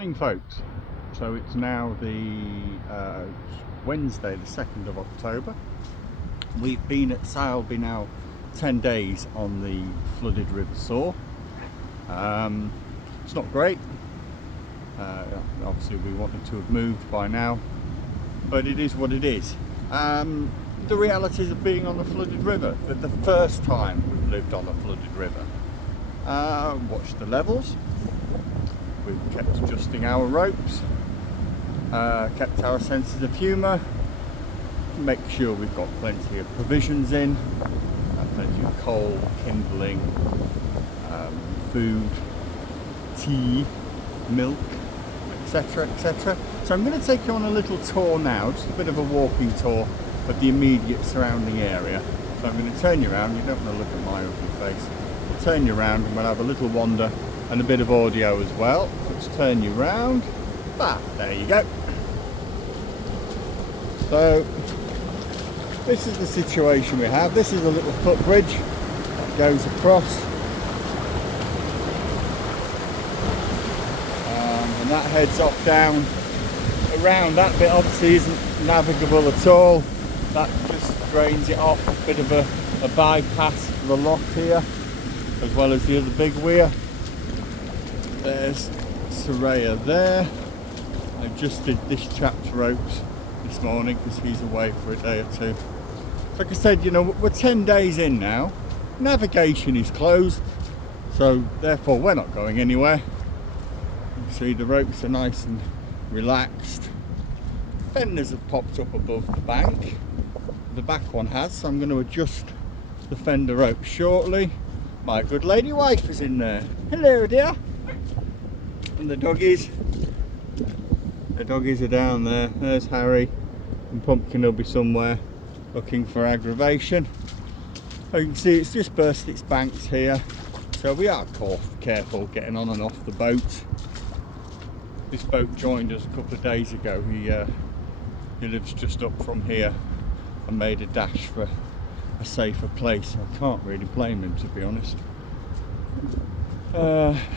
Morning folks, so it's now the Wednesday the 2nd of October. We've been at Sileby now 10 days on the flooded River Soar. It's not great, obviously we wanted to have moved by now, but it is what it is. The realities of being on a flooded river, that the first time we've lived on a flooded river. Watch the levels. We've kept adjusting our ropes, kept our senses of humour, make sure we've got plenty of provisions in, plenty of coal, kindling, food, tea, milk, etc, etc. So I'm going to take you on a little tour now, just a bit of a walking tour of the immediate surrounding area. So I'm going to turn you around. You don't want to look at my ugly face. I'll turn you around and we'll have a little wander and a bit of audio as well. Let's turn you round. There you go. So this is the situation we have. This is a little footbridge that goes across, and that heads off down around. That bit obviously isn't navigable at all. That just drains it off, a bit of a bypass for the lock here, as well as the other big weir. There's Sileby there. I just did this chap's ropes this morning because he's away for a day or two. So like I said, you know, we're 10 days in now. Navigation is closed, so therefore we're not going anywhere. You can see the ropes are nice and relaxed. Fenders have popped up above the bank. The back one has, so I'm going to adjust the fender rope shortly. My good lady wife is in there. Hello dear. And the doggies are down there. There's Harry, and Pumpkin will be somewhere looking for aggravation. You can see it's just burst its banks here, so we are careful getting on and off the boat. This boat joined us a couple of days ago. He lives just up from here and made a dash for a safer place. I can't really blame him, to be honest.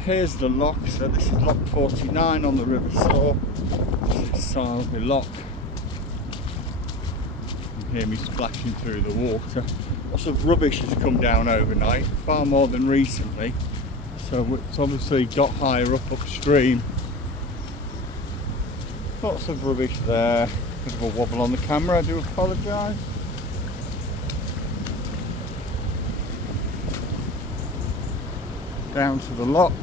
Here's the lock. So this is lock 49 on the River Soar. This is Sileby lock. You can hear me splashing through the water. Lots of rubbish has come down overnight, far more than recently. So it's obviously got higher upstream. Lots of rubbish there. Bit of a wobble on the camera, I do apologise. Down to the lock.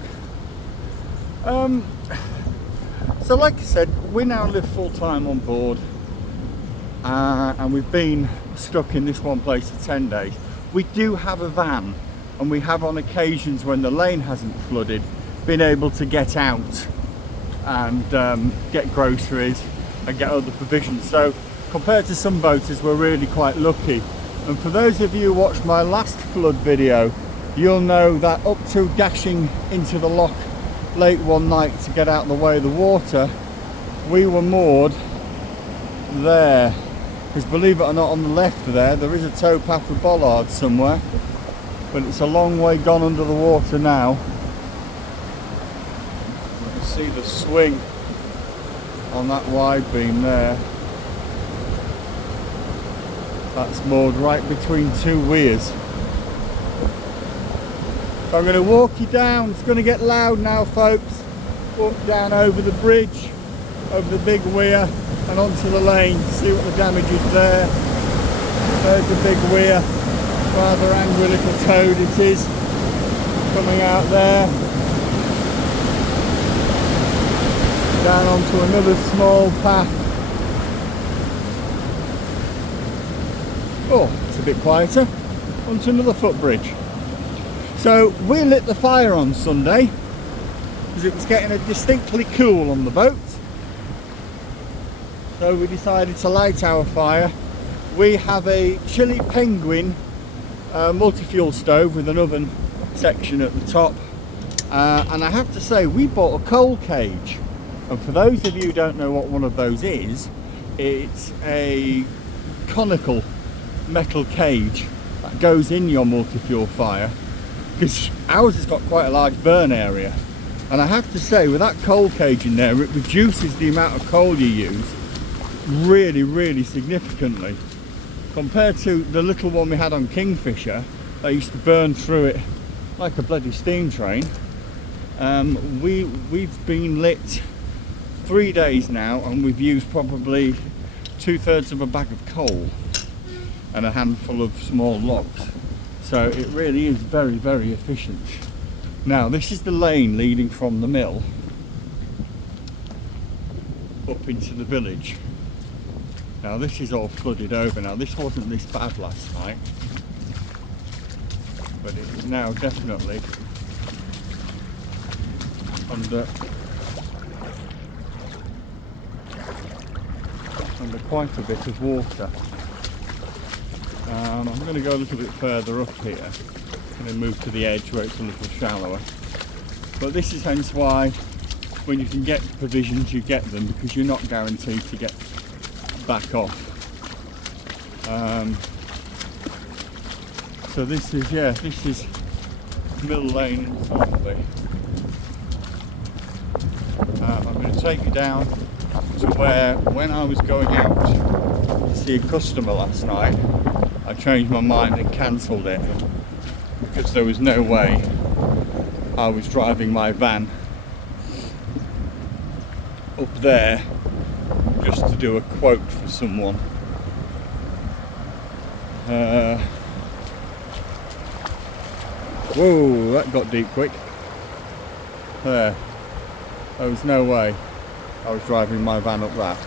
So like I said, we now live full time on board, and we've been stuck in this one place for 10 days. We do have a van, and we have on occasions when the lane hasn't flooded been able to get out and get groceries and get other provisions. So compared to some boaters, we're really quite lucky. And for those of you who watched my last flood video, you'll know that up to dashing into the lock late one night to get out of the way of the water, we were moored there. Because believe it or not, on the left there is a towpath with bollards somewhere, but it's a long way gone under the water now. You can see the swing on that wide beam there. That's moored right between two weirs. So I'm going to walk you down. It's going to get loud now, folks. Walk down over the bridge, over the big weir and onto the lane to see what the damage is there. There's the big weir. Rather angry little toad it is, coming out there. Down onto another small path. Oh, it's a bit quieter. Onto another footbridge. So we lit the fire on Sunday because it was getting distinctly cool on the boat. So we decided to light our fire. We have a Chili Penguin multi-fuel stove with an oven section at the top. And I have to say, we bought a coal cage. And for those of you who don't know what one of those is, it's a conical metal cage that goes in your multi-fuel fire, because ours has got quite a large burn area. And I have to say, with that coal cage in there, it reduces the amount of coal you use really, really significantly. Compared to the little one we had on Kingfisher, I used to burn through it like a bloody steam train. We've been lit 3 days now, and we've used probably 2/3 of a bag of coal and a handful of small logs. So it really is very, very efficient. Now this is the lane leading from the mill up into the village. Now this is all flooded over. Now this wasn't this bad last night, but it is now definitely under quite a bit of water. I'm going to go a little bit further up here and then move to the edge where it's a little shallower. But this is hence why when you can get provisions you get them, because you're not guaranteed to get back off. So this is Mill Lane in Sileby. I'm going to take you down to where, when I was going out to see a customer last night, I changed my mind and cancelled it because there was no way I was driving my van up there just to do a quote for someone. Whoa, that got deep quick. There was no way I was driving my van up that.